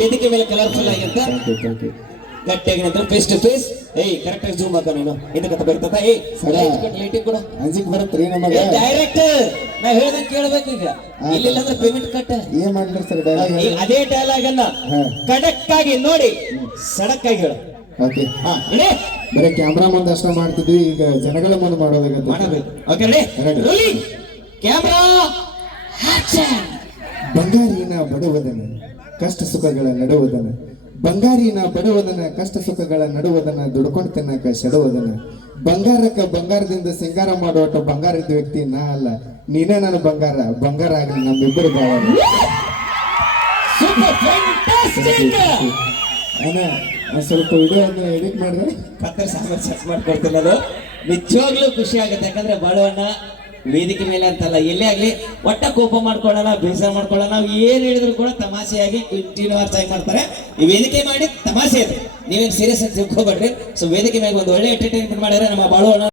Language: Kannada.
ವೇದಿಕೆ ಮೇಲೆ ಕಲರ್ಫುಲ್ ಆಗಿರುತ್ತೆ ಗಟ್ಟಿಯಾಗಿ ನಂತರ ಫೇಸ್ ಟು ಫೇಸ್ ಏಯ್ ಕರೆಕ್ಟ್ ಆಗಿ ಜೂಮ್ ಹಾಕೋ ನೀನು. ಇದಕ್ಕೆ ಬರ್ತದ ಏಯ್ ಸರಿ. ಲೈಟಿಂಗ್ ಕೂಡ ಅಂಜಿಕ್ ಬರತ್ರಿ ನಮಗೆ. ಡೈರೆಕ್ಟ್ ನಾ ಹೇಳ್ದಂಗೆ ಕೇಳಬೇಕು ಈಗ. ಇಲ್ಲ ಅಂದ್ರೆ ಪೇಮೆಂಟ್ ಕಟ್ಟ ಏನ್ ಮಾಡ್ರಿ ಸರ್ ಡೈಲಾಗ್ ಅದೇ ಡೈಲಾಗ್ ಅನ್ನ ಕಡಕ್ ಆಗಿ ನೋಡಿ ಸಡಕ್ ಆಗಿ ಹೇಳು. ಓಕೆ ಹಾ ರೆಡಿ ಬರೀ ಕ್ಯಾಮ್ರಾ ಮುಂದೆ ಅಷ್ಟೇ ಮಾಡ್ತಿದ್ವಿ ಈಗ ಜನಗಳ ಮುಂದೆ ಮಾಡೋದಾಗತ್ತೆ. ಮಾಡಬೇಕು. Okay ready. Rolling camera action ಬಂಗಾರಿನ ಬಡವದನ. ಕಷ್ಟ ಸುಖಗಳ ನಡುವುದನ. ಬಂಗಾರಿನ ಬಡವದನ ಕಷ್ಟ ಸುಖಗಳ ನಡುವುದನ ದುಡ್ಕೊಂಡು ತಿನ್ನಕ ಶಡುವುದನ. ಬಂಗಾರಕ್ಕ ಬಂಗಾರದಿಂದ ಸಿಂಗಾರ ಮಾಡುವಟ ಬಂಗಾರದ ವ್ಯಕ್ತಿ ನಾ ಅಲ್ಲ. ನೀನೇ ನನ್ನ ಬಂಗಾರ ಬಂಗಾರ ಆಗಲಿ ನಮ್ಮಿಬ್ಬರು ಭಾವ ಸ್ವಲ್ಪ ವಿಡಿಯೋ ಎಡಿಟ್ ಮಾಡಿದ್ರೆ ಕತ್ತರ ಸಾಮರ್ಥ್ಯ ಮಾಡ್ಕೊಡ್ತೀನಿ ಅದು. ನಿಜವಾಗ್ಲೂ ಖುಷಿ ಆಗುತ್ತೆ. ಯಾಕಂದ್ರೆ ಬಾಳವಣ್ಣ ವೇದಿಕೆ ಮೇಲೆ ಅಂತಲ್ಲ, ಎಲ್ಲೇ ಆಗ್ಲಿ ಒಟ್ಟ ಕೋಪ ಮಾಡ್ಕೊಳ್ಳೋಣ, ಬೇಸರ ಮಾಡ್ಕೊಳ್ಳೋಣ ನಾವು ಏನ್ ಹೇಳಿದ್ರು ಕೂಡ ತಮಾಷೆಯಾಗಿ ಕಂಟಿನ್ಯೂಸ್ ಆಗಿ ಮಾಡ್ತಾರೆ. ಈ ವೇದಿಕೆ ಮಾಡಿ ತಮಾಷೆ ಇದೆ ನೀವೇನು ಸೀರಿಯಸ್ ಆಗಿ ತಿಳ್ಕೊಬೇಡ್ರಿ. ಸೊ ವೇದಿಕೆ ಮೇಲೆ ಒಂದು ಒಳ್ಳೆ ಎಂಟರ್ಟೈನ್ಮೆಂಟ್ ಮಾಡಿದ್ರೆ ನಮ್ಮ ಬಾಳವಣ್ಣ